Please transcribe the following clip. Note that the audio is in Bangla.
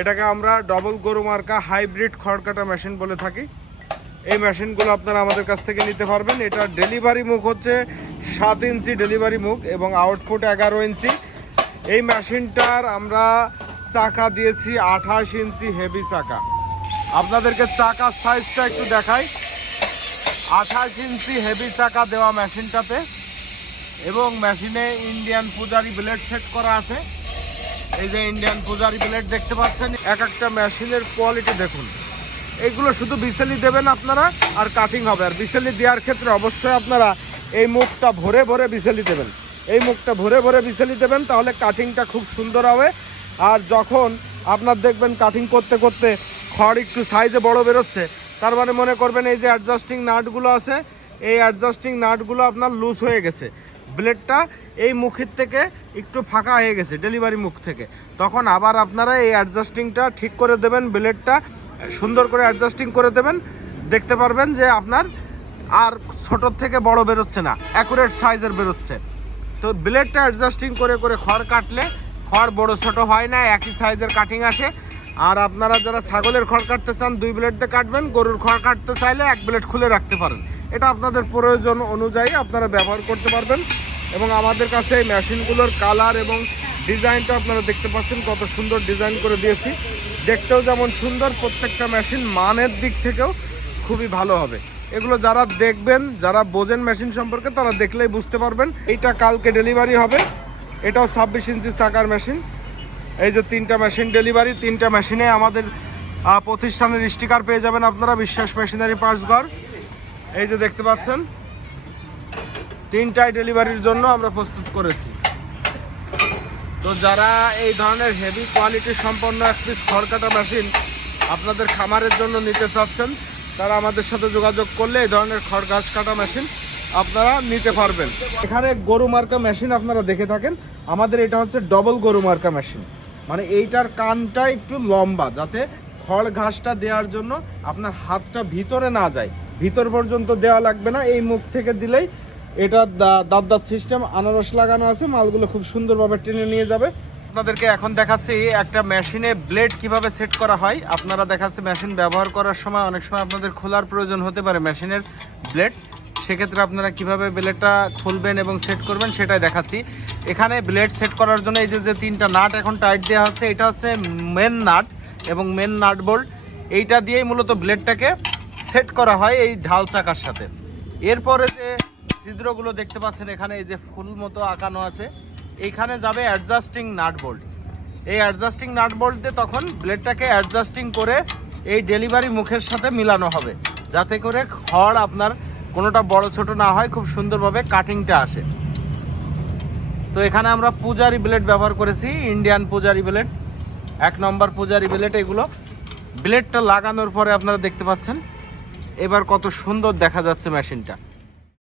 এটাকে আমরা ডবল গরু মার্কা হাইব্রিড খড় কাটা মেশিন বলে থাকি। এই মেশিনগুলো আপনারা আমাদের কাছ থেকে নিতে পারবেন। এটা ডেলিভারি মুখ হচ্ছে 7 ইঞ্চি ডেলিভারি মুখ এবং আউটপুট 11 ইঞ্চি। এই মেশিনটার আমরা চাকা দিয়েছি 28 ইঞ্চি হেভি চাকা। আপনাদেরকে চাকার সাইজটা একটু দেখাই। 28 ইঞ্চি হেভি চাকা দেওয়া মেশিনটাতে, এবং মেশিনে ইন্ডিয়ান পূজারি ব্লেড সেট করা আছে। এই যে ইন্ডিয়ান পূজারি ব্লেড দেখতে পাচ্ছেন। এক একটা মেশিনের কোয়ালিটি দেখুন। এইগুলো শুধু বিসেলি দেবেন আপনারা, আর কাটিং হবে। আর বিসেলি দেওয়ার ক্ষেত্রে অবশ্যই আপনারা এই মুখটা ভরে ভরে বিসেলি দেবেন। এই মুখটা ভরে ভরে বিসেলি দেবেন, তাহলে কাটিংটা খুব সুন্দর হবে। আর যখন আপনার দেখবেন কাটিং করতে করতে খড় একটু সাইজে বড় বেরোচ্ছে, তার মানে মনে করবেন এই যে অ্যাডজাস্টিং নাটগুলো আছে, এই অ্যাডজাস্টিং নাটগুলো আপনার লুজ হয়ে গেছে। ব্লেডটা এই মুখের থেকে একটু ফাঁকা হয়ে গেছে ডেলিভারি মুখ থেকে, তখন আবার আপনারা এই অ্যাডজাস্টিংটা ঠিক করে দেবেন। ব্লেডটা সুন্দর করে অ্যাডজাস্টিং করে দেবেন, দেখতে পারবেন যে আপনার আর ছোটোর থেকে বড় বেরোচ্ছে না, অ্যাকুরেট সাইজের বেরোচ্ছে। তো ব্লেডটা অ্যাডজাস্টিং করে করে খড় কাটলে খড় বড় ছোট হয় না, একই সাইজের কাটিং আসে। আর আপনারা যারা ছাগলের খড় কাটতে চান 2 ব্লেড দিয়ে কাটবেন, গরুর খড় কাটতে চাইলে 1 ব্লেড খুলে রাখতে পারেন। এটা আপনাদের প্রয়োজন অনুযায়ী আপনারা ব্যবহার করতে পারবেন। এবং আমাদের কাছে এই মেশিনগুলোর কালার এবং ডিজাইনটা আপনারা দেখতে পাচ্ছেন, কত সুন্দর ডিজাইন করে দিয়েছি। দেখতেও যেমন সুন্দর, প্রত্যেকটা মেশিন মানের দিক থেকেও খুবই ভালো হবে। এগুলো যারা দেখবেন, যারা বোঝেন মেশিন সম্পর্কে, তারা দেখলেই বুঝতে পারবেন। এইটা কালকে ডেলিভারি হবে। এটাও 26 ইঞ্চি চাকার মেশিন। এই যে 3টা মেশিন ডেলিভারি। 3টা মেশিনে আমাদের প্রতিষ্ঠানের স্টিকার পেয়ে যাবেন আপনারা, বিশ্বাস মেশিনারি পার্টস ঘর। এই যে দেখতে পাচ্ছেন, 3টাই ডেলিভারির জন্য আমরা প্রস্তুত করেছি। তো যারা এই ধরনের হেভি কোয়ালিটি সম্পন্ন একটি খড় কাটা মেশিন আপনাদের খামারের জন্য নিতে চাচ্ছেন, তারা আমাদের সাথে যোগাযোগ করলে এই ধরনের খড় ঘাস কাটা মেশিন আপনারা নিতে পারবেন। এখানে গরু মার্কা মেশিন আপনারা দেখে থাকেন, আমাদের এটা হচ্ছে ডবল গরু মার্কা মেশিন। মানে এইটার কানটা একটু লম্বা, যাতে খড় ঘাসটা দেওয়ার জন্য আপনার হাতটা ভিতরে না যায়, ভিতর পর্যন্ত দেওয়া লাগবে না। এই মুখ থেকে দিলেই এটা দাঁত সিস্টেম আনারস লাগানো আছে, মালগুলো খুব সুন্দরভাবে টেনে নিয়ে যাবে। আপনাদেরকে এখন দেখাচ্ছি একটা মেশিনে ব্লেড কিভাবে সেট করা হয়। আপনারা দেখাচ্ছি মেশিন ব্যবহার করার সময় অনেক সময় আপনাদের খোলার প্রয়োজন হতে পারে মেশিনের ব্লেড, সেক্ষেত্রে আপনারা কিভাবে ব্লেডটা খুলবেন এবং সেট করবেন সেটাই দেখাচ্ছি। এখানে ব্লেড সেট করার জন্য এই যে 3টা নাট এখন টাইট দেওয়া হচ্ছে, এটা হচ্ছে মেন নাট এবং মেন নাট বোল্ট। এইটা দিয়েই মূলত ব্লেডটাকে সেট করা হয় এই ঢাল চাকার সাথে। এরপরে যে ছিদ্রগুলো দেখতে পাচ্ছেন এখানে, এই যে ফুল মতো আঁকানো আছে, এইখানে যাবে অ্যাডজাস্টিং নাট বোল্ট। এই অ্যাডজাস্টিং নাট বোল্ট দিয়ে তখন ব্লেডটাকে অ্যাডজাস্টিং করে এই ডেলিভারি মুখের সাথে মিলানো হবে, যাতে করে খড় আপনার কোনোটা বড় ছোট না হয়, খুব সুন্দরভাবে কাটিংটা আসে। তো এখানে আমরা পূজারি ব্লেড ব্যবহার করেছি, ইন্ডিয়ান পূজারি ব্লেড, 1 নম্বর পূজারি ব্লেড। এগুলো ব্লেডটা লাগানোর পরে আপনারা দেখতে পাচ্ছেন এবার কত সুন্দর দেখা যাচ্ছে মেশিনটা।